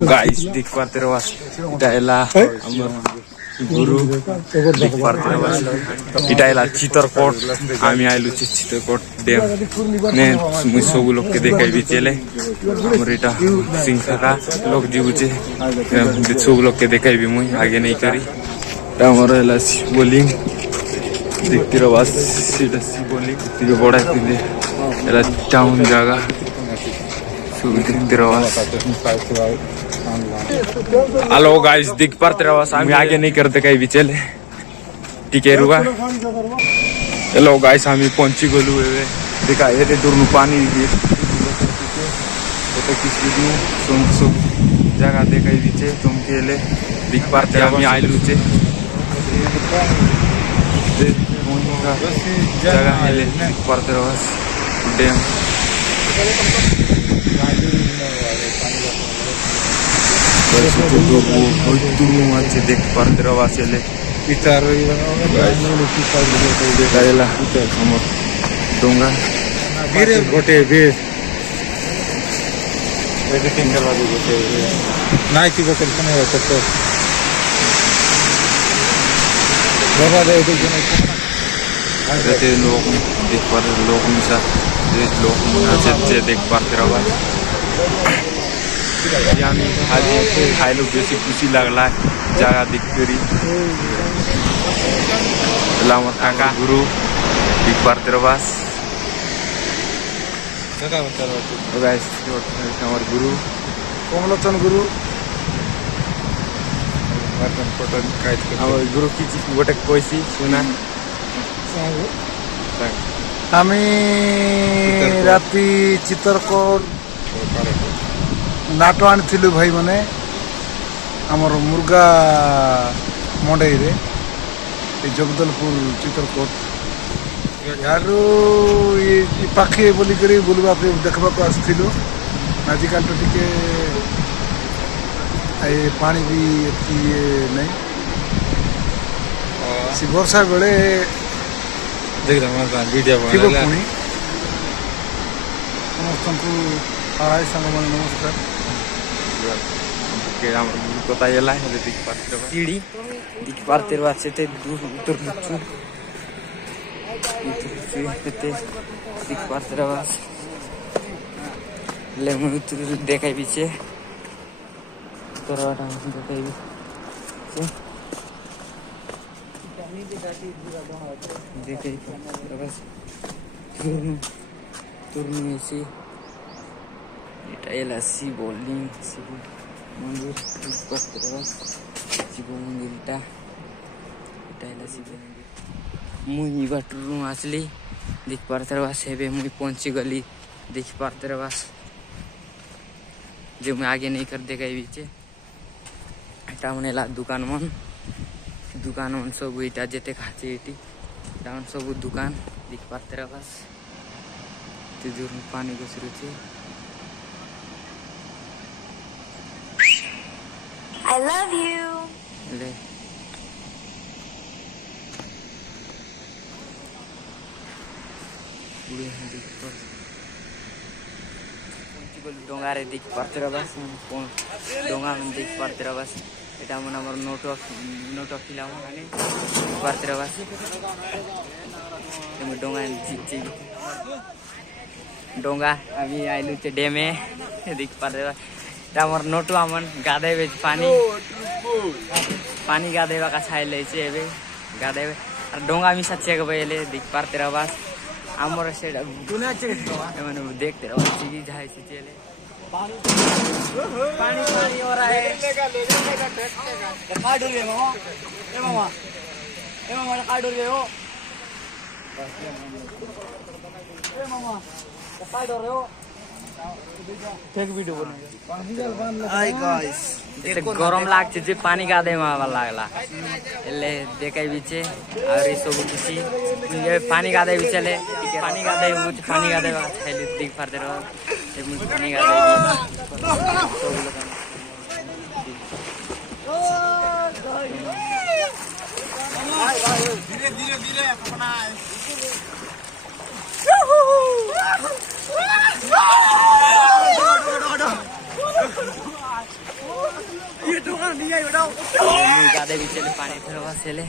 Guys देख पाते रहो इटाला गुरु देख पाते रहो इटाला चित्रकोट आमी आइलु चित्रकोट डैम ने मुई सब लोग के देखाई भी चले हमर इटा सिंहका लोग जीवुचे सब लोग के देखाई भी मुई आगे नहीं करी हमर एला बोलिंग देखते रहो बस सीधा सी बोलिंग ये बड़ा किले एला टाउन जगह सब देखते रहो। हेलो गाइस दिख पाते रहो हम आगे नहीं करते कहीं भी चले ठीक है रुआ। हेलो गाइस हम पहुंची गलु देखा ये दूर पानी सब जगह देखा बीचे तुम के लिए दिख पाते हम आइलु चे जगह दिख पाते रहो डैम देख पाते रहो डोंगा गोटे लोग देख पाते लोग देख पाते रहो खाई लोग बेसी खुशी लगला जगह दिख करी काका गुरु दिख पाते रहो बस हमारे गुरु कमलोचन गुरु गुरु की गोटे कैसी सुना आमी राति चित्रकोट नाटो आनी भाई मैंने आमर मुर्गा मंडई रे जगदलपुर चित्रकोट यारू पाखे बोलिक बुलवा देखा आसलु आजिकल तो टे पानी भी नहीं सी वर्षा बेले पुणी समस्त हाय सांग नमस्कार सीढ़ी दिख पाते दिख पाते देखा पीछे शिव लिंग शिव मंदिर शिव मंदिर शिव मंदिर मुई बाटरू आसली देख पाते हे मुई पहुंची गली देख पाते जो मैं आगे नहीं कर देगा बीचे टाउन दुकान मन सब इटा जेते खाचे इटी टाउन सब दुकान देख पाते दूर पानी घुसरुचे I love you. डोंगा रे दिख पाते बस डोंगा में दिख पाते बस এটা মনে আমার নোট খিলাম মানে পারতে বস তুমি ডোंगा জিজি डोंगा अभी आइलु चे डैमे दिख पाते আমার নোটু আমন গাদাইবে पानी गादेवा का छाइले छे एबे गादेवे আর डोंगा मिसा चेक बइले दिख पाते बस आमर सेडा दुनिया चेक माने देखते रहो चीज जाय से चले पानी हो रहा है काट रे मामा ए मामा काट रे हो ए मामा काट रे हो टेक वीडियो बना हाय गाइस गरम लागছে যে पानी गादे मावा लागला एले देखाई बीचे और ई सब खुशी ये पानी गादे बीचले पानी गादे छाइले दिख पाते रहो ये मुझे पानी गादे धीरे अपना गाधे भी चले पानी फिर बसेले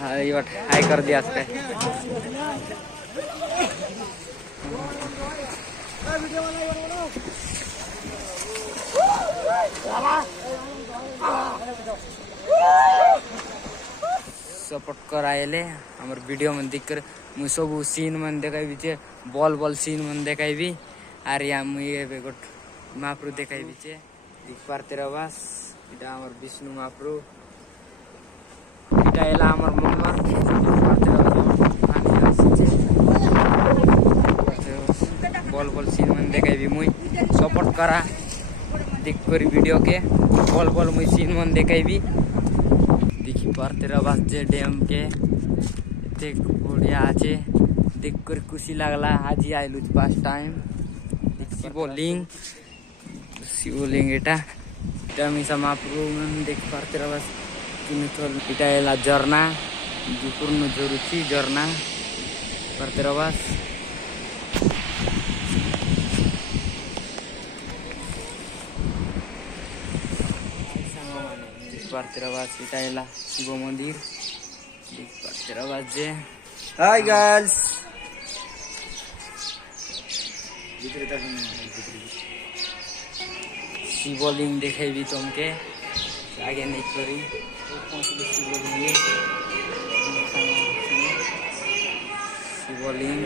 हाँ ये बात हाई कर दिया इसका सपोर्ट कराएले हमर वीडियो में दिख कर मुझ सब सीन मन देखाई बीचे बॉल बॉल सीन मन देखाई भी आर या मुझे बेगोट महाप्रु देखाई बीचे दिख पारते रवास इटा हमर विष्णु महाप्रु इटा एला हमर मम्मा बॉल बॉल सीन मन देखाई भी मुई सपोर्ट करा दिख कर वीडियो के बॉल बॉल मुई सीन मन देखाई भी देखी पारते रवास जे डैम के इतने बढ़िया आछे देख कर खुशी लागला आज आइलु फर्स्ट टाइम शिवलिंग एटा मिसा महाप्रभु देख पारते रवास इटा एला झरना पूर्ण जरुची झरना पारते रवास पारते रवास इटा एला शिव मंदिर देख पारते रवास जे हाय गर्ल्स शिवलिंग देखेबी तुमके आगे नहीं करी शिवलिंग